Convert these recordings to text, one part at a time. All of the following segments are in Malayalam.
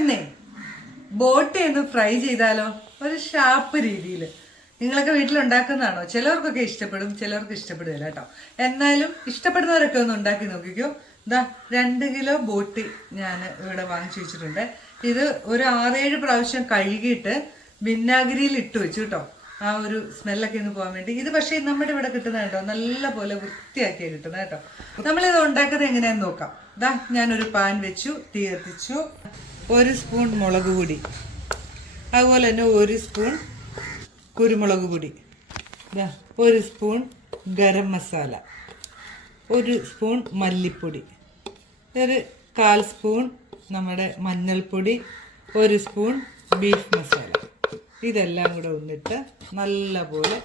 നമുക്കിന്നേ ബോട്ടി ഒന്ന് ഫ്രൈ ചെയ്താലോ, ഒരു ഷാർപ്പ് രീതിയിൽ. നിങ്ങളൊക്കെ വീട്ടിലുണ്ടാക്കുന്നതാണോ? ചിലവർക്കൊക്കെ ഇഷ്ടപ്പെടും, ചിലർക്ക് ഇഷ്ടപ്പെടുകയില്ല കേട്ടോ. എന്നാലും ഇഷ്ടപ്പെടുന്നവരൊക്കെ ഒന്ന് ഉണ്ടാക്കി നോക്കിക്കോ. ഇതാ 2 കിലോ ബോട്ടി ഞാൻ ഇവിടെ വാങ്ങിച്ചു വെച്ചിട്ടുണ്ട്. ഇത് ഒരു 6-7 പ്രാവശ്യം കഴുകിയിട്ട് വിനാഗിരിയിൽ ഇട്ട് വെച്ചു കേട്ടോ, ആ ഒരു സ്മെല്ലൊക്കെ ഒന്ന് പോകാൻ വേണ്ടി. ഇത് പക്ഷേ നമ്മുടെ ഇവിടെ കിട്ടുന്ന കേട്ടോ, നല്ല പോലെ വൃത്തിയാക്കിയാണ് കിട്ടുന്നത് കേട്ടോ. നമ്മളിത് ഉണ്ടാക്കുന്നത് എങ്ങനെയാന്ന് നോക്കാം. ഇതാ ഞാനൊരു പാൻ വെച്ചു, തീ കത്തിച്ചു. 1 സ്പൂൺ മുളക് പൊടി, അതുപോലെ തന്നെ 1 സ്പൂൺ കുരുമുളക് പൊടി, 1 സ്പൂൺ ഗരം മസാല, 1 സ്പൂൺ മല്ലിപ്പൊടി, 1/4 സ്പൂൺ നമ്മുടെ മഞ്ഞൾപ്പൊടി, 1 സ്പൂൺ ബീഫ് മസാല. ഇതെല്ലാം കൂടെ ഒന്നിട്ട് നല്ലപോലെ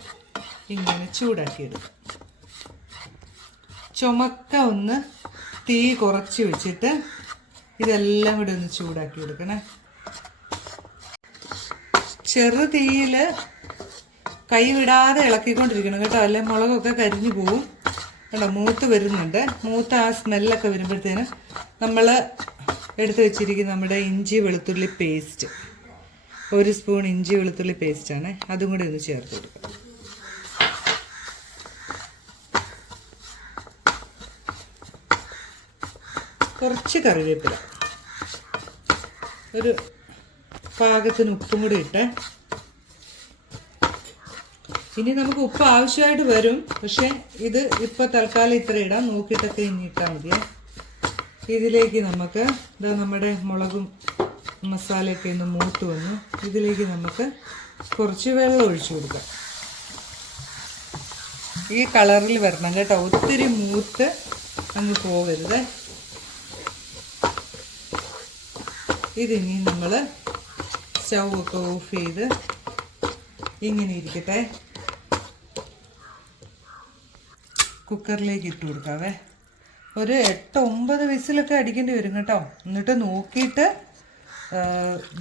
ഇങ്ങനെ ചൂടാക്കിയെടുക്കും. ചുമക്ക ഒന്ന് തീ കുറച്ച് വെച്ചിട്ട് ഇതെല്ലാം കൂടെ ഒന്ന് ചൂടാക്കി എടുക്കണേ. ചെറു തീയിൽ കൈ വിടാതെ ഇളക്കിക്കൊണ്ടിരിക്കണം കേട്ടോ, അല്ലെ മുളകൊക്കെ കരിഞ്ഞു പോവും കേട്ടോ. മൂത്ത് വരുന്നുണ്ട്. മൂത്ത ആ സ്മെല്ലൊക്കെ വരുമ്പോഴത്തേന് നമ്മൾ എടുത്ത് വെച്ചിരിക്കുന്ന നമ്മുടെ ഇഞ്ചി വെളുത്തുള്ളി പേസ്റ്റ്, 1 സ്പൂൺ ഇഞ്ചി വെളുത്തുള്ളി പേസ്റ്റാണ്, അതും കൂടി ഒന്ന് ചേർത്ത് കൊടുക്കുക. കുറച്ച് കറിവേപ്പില, ഒരു പാകത്തിന് ഉപ്പും കൂടി ഇട്ട്. ഇനി നമുക്ക് ഉപ്പ് ആവശ്യമായിട്ട് വരും, പക്ഷെ ഇത് ഇപ്പോൾ തൽക്കാലം ഇത്ര ഇടാം, നോക്കിയിട്ടൊക്കെ ഇനി ഇട്ടാൽ മതിയേ. ഇതിലേക്ക് നമുക്ക് ഇതാ നമ്മുടെ മുളകും മസാലയൊക്കെ ഒന്ന് മൂത്ത് വന്നു. ഇതിലേക്ക് നമുക്ക് കുറച്ച് വെള്ളം ഒഴിച്ചു കൊടുക്കാം. ഈ കളറിൽ വരണം കേട്ടോ, ഒത്തിരി മൂത്ത് അങ്ങ് പോകരുത്. ഇതിനി നമ്മൾ സ്റ്റൗ ഒക്കെ ഓഫ് ചെയ്ത് ഇങ്ങനെ ഇരിക്കട്ടെ. കുക്കറിലേക്ക് ഇട്ട് കൊടുക്കാവേ. ഒരു 8-9 വിസിലൊക്കെ അടിക്കേണ്ടി വരും കേട്ടോ. എന്നിട്ട് നോക്കിയിട്ട്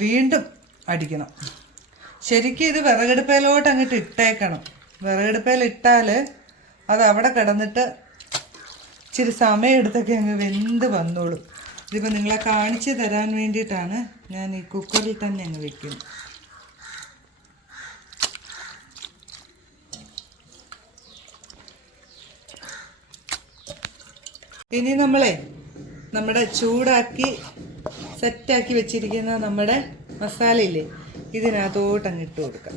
വീണ്ടും അടിക്കണം. ശരിക്കും ഇത് വിറകടുപ്പയിലോട്ട് അങ്ങോട്ട് ഇട്ടേക്കണം. വിറകടുപ്പയിലിട്ടാൽ അത് അവിടെ കിടന്നിട്ട് ഇച്ചിരി സമയം എടുത്തൊക്കെ അങ്ങ് വെന്ത് വന്നോളും. ഇതിപ്പോൾ നിങ്ങളെ കാണിച്ച് തരാൻ വേണ്ടിയിട്ടാണ് ഞാൻ ഈ കുക്കറിൽ തന്നെ അങ്ങ് വെക്കുന്നത്. ഇനി നമ്മുടെ ചൂടാക്കി സെറ്റാക്കി വെച്ചിരിക്കുന്ന നമ്മുടെ മസാലയില്ലേ, ഇതിനകത്തോട്ട് അങ്ങ് ഇട്ട് കൊടുക്കാം.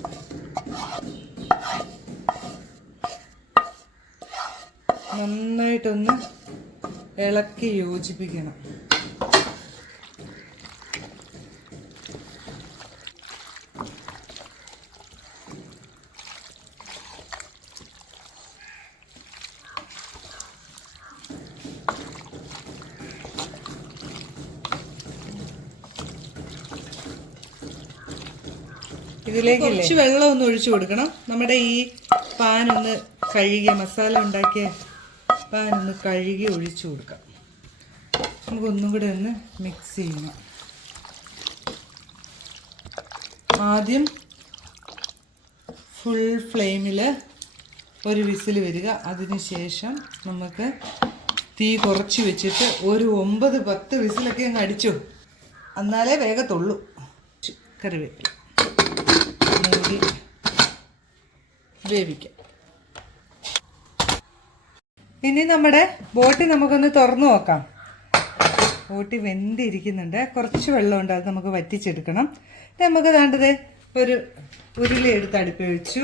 നന്നായിട്ടൊന്ന് ഇളക്കി യോജിപ്പിക്കണം. ഇതിലേക്ക് കുറച്ച് വെള്ളം ഒന്ന് ഒഴിച്ചു കൊടുക്കണം. നമ്മുടെ ഈ പാൻ ഒന്ന് കഴുകിയ മസാല ഉണ്ടാക്കിയ പാൻ ഒന്ന് കഴുകി ഒഴിച്ചു കൊടുക്കാം. നമുക്കൊന്നും കൂടെ ഒന്ന് മിക്സ് ചെയ്യണം. ആദ്യം ഫുൾ ഫ്ലെയിമിൽ ഒരു വിസിൽ വരിക. അതിനുശേഷം നമുക്ക് തീ കുറച്ച് വെച്ചിട്ട് ഒരു 9-10 വിസിലൊക്കെ അങ്ങ് അടിച്ചു, എന്നാലേ വേഗത്തുള്ളൂ. കറിവേപ്പില മൂടി വേവിക്കാം. ഇനി നമ്മുടെ ബോട്ടി നമുക്കൊന്ന് തുറന്നു നോക്കാം. ബോട്ടി വെന്തിരിക്കുന്നുണ്ട്. കുറച്ച് വെള്ളമുണ്ട്, അത് നമുക്ക് വറ്റിച്ചെടുക്കണം. നമുക്ക് വേണ്ടത് ഒരു ഉരുളി എടുത്ത് അടുപ്പ് വെച്ചു.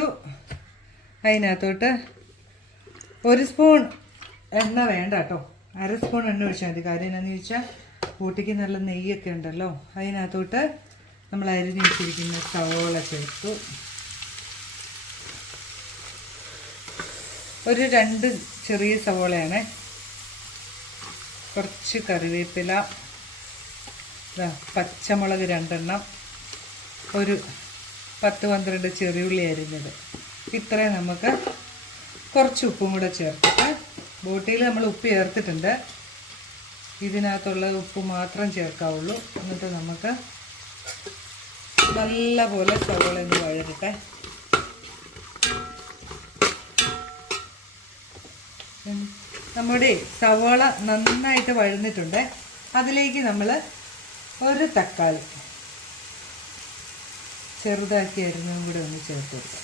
അതിനകത്തോട്ട് 1 സ്പൂൺ എണ്ണ വേണ്ട കേട്ടോ, 1/2 സ്പൂൺ എണ്ണ ഒഴിച്ചാൽ മതി. കാര്യം എന്താണെന്ന് ചോദിച്ചാൽ ബോട്ടിക്ക് നല്ല നെയ്യൊക്കെ ഉണ്ടല്ലോ. അതിനകത്തോട്ട് നമ്മൾ അരിഞ്ഞ് വെച്ചിരിക്കുന്ന സവോള ചേർത്തു. ഒരു 2 ചെറിയ സവോളയാണ്. കുറച്ച് കറിവേപ്പില, പച്ചമുളക് 2 എണ്ണം, ഒരു 10-12 ചെറിയുള്ളി അരിഞ്ഞത്. ഇത്രയും നമുക്ക് കുറച്ച് ഉപ്പും കൂടെ ചേർത്തിട്ട്, ബോട്ടിയിൽ നമ്മൾ ഉപ്പ് ചേർത്തിട്ടുണ്ട്, ഇതിനകത്തുള്ള ഉപ്പ് മാത്രം ചേർക്കാവുള്ളൂ. എന്നിട്ട് നമുക്ക് നല്ല പോലെ സവോള ഒന്ന് വഴരട്ടെ. നമ്മുടെ സവോള നന്നായിട്ട് വഴന്നിട്ടുണ്ട്. അതിലേക്ക് നമ്മൾ ഒരു തക്കാളി ചെറുതാക്കി അരിഞ്ഞതും കൂടെ ഒന്ന് ചേർത്ത് കൊടുക്കാം.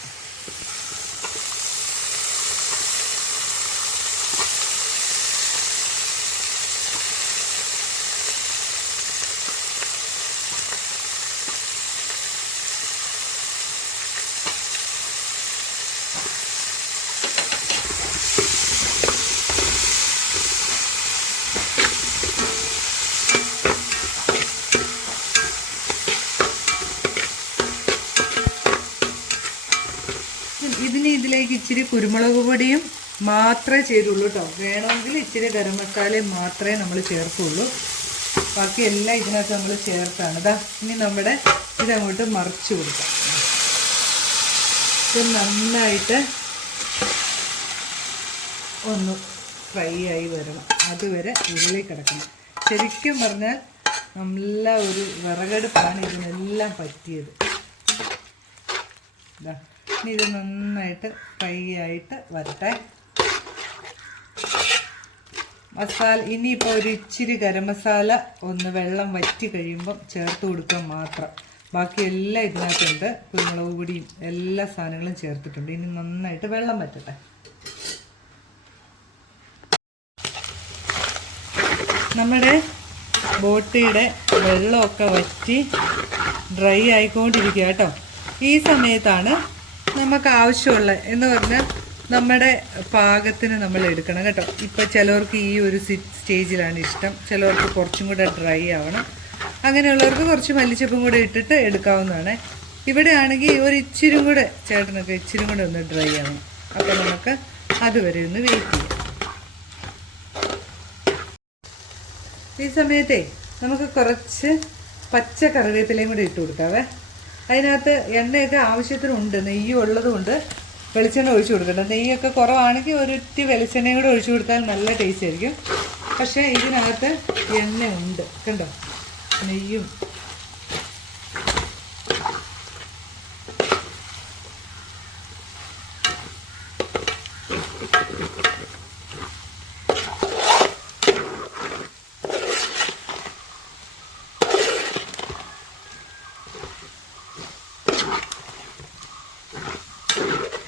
ഇതിലേക്ക് ഇച്ചിരി കുരുമുളക് പൊടിയും മാത്രമേ ചേരുള്ളൂ കേട്ടോ. വേണമെങ്കിൽ ഇച്ചിരി ഗരം മസാലയും മാത്രമേ നമ്മൾ ചേർക്കുള്ളൂ. ബാക്കി എല്ലാം ഇതിനകത്ത് നമ്മൾ ചേർത്താണ്. ഇതാ ഇനി നമ്മുടെ ഇതങ്ങോട്ട് മറിച്ച് കൊടുക്കാം. ഇത് നന്നായിട്ട് ഒന്ന് ഫ്രൈ ആയി വരണം. അതുവരെ ഉള്ളി കിടക്കണം. ശരിക്കും പറഞ്ഞാൽ നല്ല ഒരു വിറകടുപ്പാണ് ഇതിനെല്ലാം പറ്റിയത്. ഇതാ ഇനി ഇത് നന്നായിട്ട് ഫ്രൈ ആയിട്ട് വരട്ടെ. മസാല ഇനിയിപ്പോൾ ഒരു ഇച്ചിരി ഗരം മസാല ഒന്ന് വെള്ളം വറ്റി കഴിയുമ്പം ചേർത്ത് കൊടുക്കാൻ മാത്രം. ബാക്കി എല്ലാം ഇതിനകത്തുണ്ട്. കുരുമുളക് പൊടിയും എല്ലാ സാധനങ്ങളും ചേർത്തിട്ടുണ്ട്. ഇനി നന്നായിട്ട് വെള്ളം വറ്റട്ടെ. നമ്മുടെ ബോട്ടിയുടെ വെള്ളമൊക്കെ വറ്റി ഡ്രൈ ആയിക്കൊണ്ടിരിക്കുക കേട്ടോ. ഈ സമയത്താണ് നമുക്ക് ആവശ്യമുള്ള എന്ന് പറഞ്ഞാൽ നമ്മുടെ പാകത്തിന് നമ്മൾ എടുക്കണം കേട്ടോ. ഇപ്പം ചിലവർക്ക് ഈ ഒരു സ്റ്റേജിലാണ് ഇഷ്ടം, ചിലവർക്ക് കുറച്ചും കൂടെ ഡ്രൈ ആവണം. അങ്ങനെയുള്ളവർക്ക് കുറച്ച് മല്ലിച്ചപ്പും കൂടെ ഇട്ടിട്ട് എടുക്കാവുന്നതാണ്. ഇവിടെ ആണെങ്കിൽ ഒരു ഇച്ചിരി കൂടെ ചേട്ടനൊക്കെ ഇച്ചിരി കൂടെ ഒന്ന് ഡ്രൈ ആവണം. അപ്പോൾ നമുക്ക് അതുവരെ ഒന്ന് വെയിറ്റ് ചെയ്യാം. ഈ സമയത്തേ നമുക്ക് കുറച്ച് പച്ച കറിവേപ്പിലയും കൂടെ ഇട്ട് കൊടുക്കാവേ. അതിനകത്ത് എണ്ണയൊക്കെ ആവശ്യത്തിനുണ്ട്. നെയ്യ് ഉള്ളത് കൊണ്ട് വെളിച്ചെണ്ണ ഒഴിച്ചു കൊടുക്കണ്ട. നെയ്യൊക്കെ കുറവാണെങ്കിൽ ഒരിറ്റി വെളിച്ചെണ്ണയും കൂടെ ഒഴിച്ചു കൊടുത്താൽ നല്ല ടേസ്റ്റ് ആയിരിക്കും. പക്ഷേ ഇതിനകത്ത് എണ്ണ ഉണ്ട് കണ്ടോ, നെയ്യും.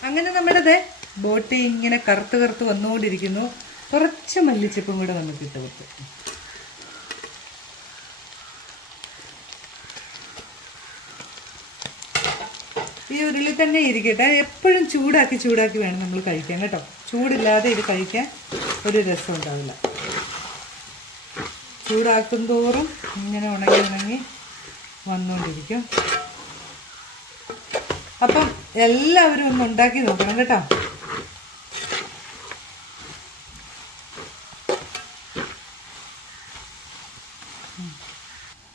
അങ്ങനെ നമ്മുടെ ബോട്ടി ഇങ്ങനെ കറുത്ത് കറുത്ത് വന്നുകൊണ്ടിരിക്കുന്നു. കുറച്ച് മല്ലിച്ചപ്പും കൂടെ നമുക്ക് ഇട്ട് കൊടുത്ത് ഈ ഉരുളി തന്നെ ഇരിക്കട്ടെ. എപ്പോഴും ചൂടാക്കി ചൂടാക്കി വേണം നമ്മൾ കഴിക്കാൻ കേട്ടോ. ചൂടില്ലാതെ ഇത് കഴിക്കാൻ ഒരു രസം ഉണ്ടാവില്ല. ചൂടാക്കും തോറും ഇങ്ങനെ ഉണങ്ങി ഉണങ്ങി വന്നുകൊണ്ടിരിക്കും. അപ്പം എല്ലാവരും ഒന്ന് ഉണ്ടാക്കി നോക്കണം കേട്ടോ.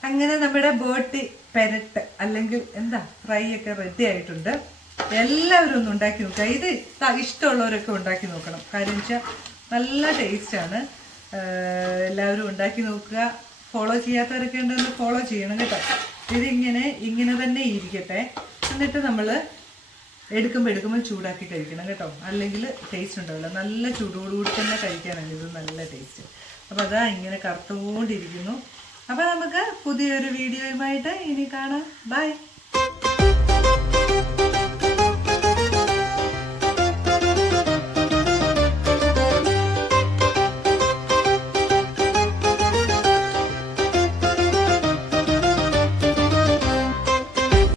അങ്ങനെ നമ്മുടെ ബോട്ടി പെരട്ട് അല്ലെങ്കിൽ എന്താ ഫ്രൈ ഒക്കെ റെഡി ആയിട്ടുണ്ട്. എല്ലാവരും ഒന്ന് ഉണ്ടാക്കി നോക്കുക. ഇത് ഇഷ്ടമുള്ളവരൊക്കെ ഉണ്ടാക്കി നോക്കണം. കാര്യം വെച്ചാൽ നല്ല ടേസ്റ്റാണ്. എല്ലാവരും ഉണ്ടാക്കി നോക്കുക. ഫോളോ ചെയ്യാത്തവരൊക്കെ ഉണ്ടെന്ന് ഫോളോ ചെയ്യണം കേട്ടോ. ഇങ്ങനെ തന്നെ ഇരിക്കട്ടെ. എന്നിട്ട് നമ്മൾ എടുക്കുമ്പോൾ ചൂടാക്കി കഴിക്കണം കേട്ടോ. അല്ലെങ്കിൽ ടേസ്റ്റ് ഉണ്ടാവില്ല. നല്ല ചൂടോടുകൂടി തന്നെ കഴിക്കാനാണ് ഇത് നല്ല ടേസ്റ്റ്. അപ്പോൾ അതാ ഇങ്ങനെ കറുത്തുകൊണ്ടിരിക്കുന്നു. അപ്പോൾ നമുക്ക് പുതിയൊരു വീഡിയോയുമായിട്ട് ഇനി കാണാം. ബൈ.